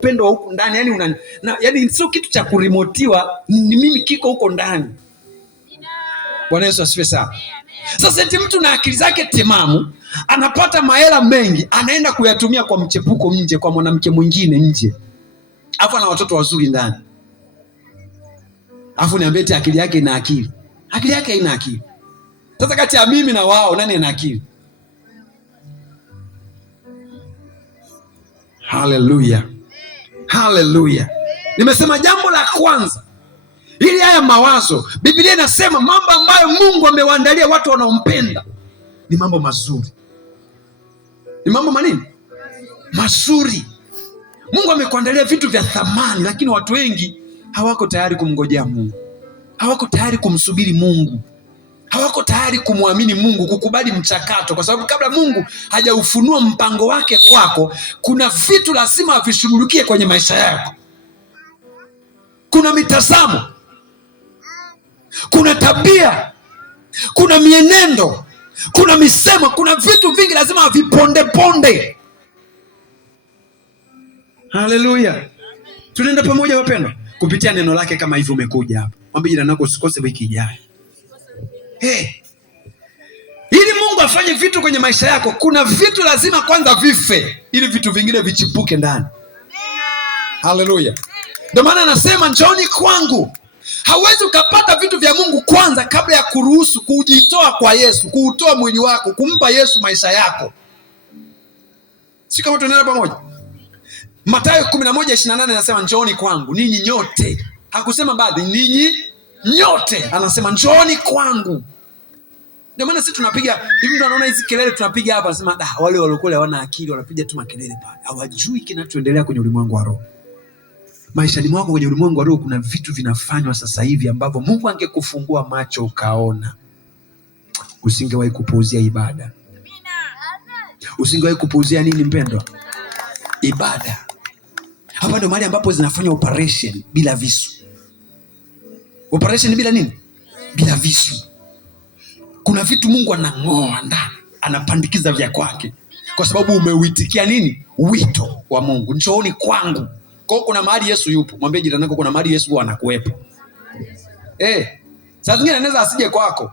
upendo wa huko ndani, yani yani sio kitu cha kurimotiwa, ni mimi kiko huko ndani. Bwana Yesu asifiwe sana. Sasa eti mtu na akili zake timamu anapata mahela mengi, anaenda kuyatumia kwa mchepuko nje, kwa mwanamke mwingine nje, afu ana watoto wazuri ndani, afu niambie eti akili yake ina akili? Akili yake haina akili. Sasa kati ya mimi na wao nani ana akili? Haleluya, haleluya. Nimesema jambo la kwanza, ili haya mawazo, Biblia inasema mambo ambayo Mungu amewaandalia watu wanaompenda ni mambo mazuri. Ni mambo manini? Mazuri. Mungu amekuandalia vitu vya thamani, lakini watu wengi hawako tayari kumngojea Mungu, hawako tayari kumsubiri Mungu, hawako tayari kumwamini Mungu, kukubali mchakato, kwa sababu kabla Mungu hajaufunua mpango wake kwako, kuna vitu lazima avishughulikie kwenye maisha yako. Kuna mitazamo, kuna tabia, kuna mienendo, kuna misemo, kuna vitu vingi lazima aviponde ponde. Haleluya. Tunaenda pamoja wapendwa, kupitia neno lake kama hivyo. Umekuja hapa, mwambie jirani yako usikose wiki ijayo. Ili Mungu afanye vitu kwenye maisha yako, kuna vitu lazima kwanza vife ili vitu vingine vichipuke ndani. Haleluya. Ndio maana anasema njooni kwangu. Hauwezi ukapata vitu vya Mungu kwanza kabla ya kuruhusu kujitoa kwa Yesu, kuutoa mwili wako, kumpa Yesu maisha yako. Si kama tunaenda pamoja? Mathayo 11:28 anasema njooni kwangu ninyi nyote. Hakusema baadhi, ninyi nyote. Anasema njooni kwangu. Ndio maana sisi tunapiga hivi, mtu anaona hizi kelele tunapiga hapa, anasema wale walokole hawana akili, wanapiga tu makelele pale. Hawajui kinachoendelea kwenye ulimwengu wa roho. Maishani mwako kwenye ulimwengu wa roho kuna vitu vinafanywa sasa hivi ambavyo Mungu angekufungua macho ukaona, usingewahi kupuuzia ibada. Usingewahi kupuuzia nini mpendwa? Ibada. Hapa ndio mahali ambapo zinafanya operation bila visu. Operation bila nini? Bila visu. Kuna vitu Mungu anang'oa ndani, anapandikiza vya kwake, kwa sababu umeuitikia nini? Wito wa Mungu. Njooni kwangu. Kwa kuna mahali Yesu yupo. Mwambie jirani yako kuna mahali Yesu huwa anakuwepo. Saa zingine anaweza asije kwako,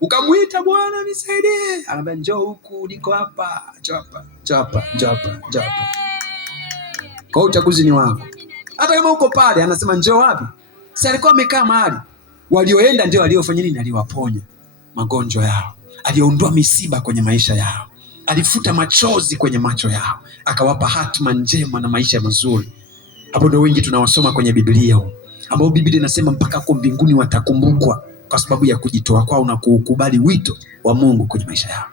ukamuita Bwana nisaidie, anambia njoo huku, niko hapa, njoo hapa, njoo hapa, njoo hapa, njoo hapa. Kwa uchaguzi ni wako. Hata kama uko pale anasema njoo wapi? Si alikuwa amekaa mahali. Walioenda ndio waliofanya nini? Aliwaponya magonjwa yao, aliondoa misiba kwenye maisha yao, alifuta machozi kwenye macho yao, akawapa hatima njema na maisha mazuri. Hapo ndio wengi tunawasoma kwenye Biblia, ambao Biblia inasema mpaka huko mbinguni watakumbukwa kwa sababu ya kujitoa kwao na kukubali wito wa Mungu kwenye maisha yao.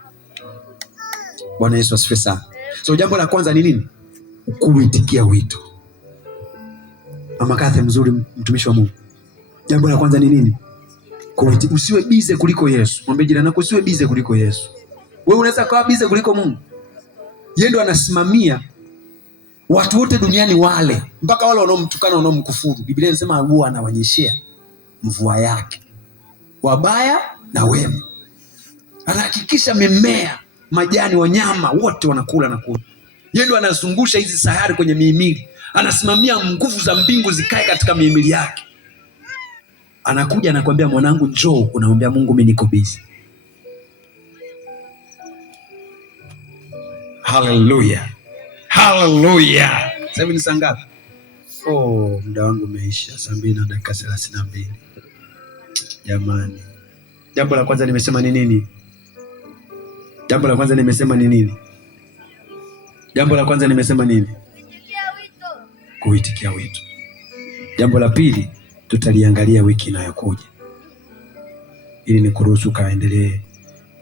Bwana Yesu asifiwe sana. So jambo la kwanza ni nini? Kuitikia wito. Mama Kathe mzuri, mtumishi wa Mungu. Jambo la kwanza ni nini? Usiwe bize kuliko Yesu. Mwambie jirani yako usiwe bize kuliko Yesu. Wewe unaweza kuwa bize kuliko Mungu. Yeye ndo anasimamia watu wote duniani, wale mpaka wale wanaomtukana, wanaomkufuru. Biblia inasema huwa anawanyeshea mvua yake wabaya na wema. Anahakikisha mimea, majani, wanyama wote wanakula na kula. Yeye ndo anazungusha hizi sayari kwenye mihimili. Anasimamia nguvu za mbingu zikae katika mihimili yake. Anakuja anakuambia mwanangu njoo, unamwambia Mungu mimi niko busy. Haleluya. Haleluya. Sasa hivi ni saa ngapi? Muda wangu umeisha, 2:32. Jamani. Jambo la kwanza nimesema ni nini? Jambo la kwanza nimesema ni nini? Jambo la kwanza nimesema nini? Kuitikia wito. Jambo la pili tutaliangalia wiki inayokuja, ili ni kuruhusu kaendelee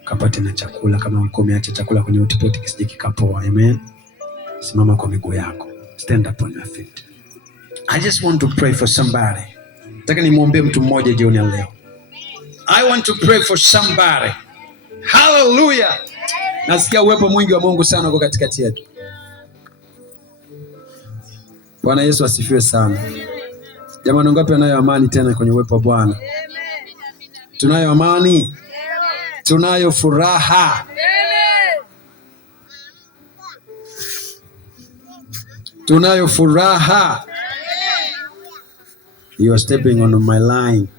kapate na chakula. Kama ulikuwa umeacha chakula kwenye hotpot kisije kikapoa. Amen. Simama kwa miguu yako. Stand up on your feet. I just want to pray for somebody. Nataka nimwombee mtu mmoja jioni leo. I want to pray for somebody. Hallelujah. Nasikia uwepo mwingi wa Mungu sana kwa katikati yetu. Bwana Yesu asifiwe sana. Jamani, ngapi anayo amani tena kwenye uwepo wa Bwana? Tunayo amani. Tunayo furaha. Tunayo furaha. You are stepping on my line.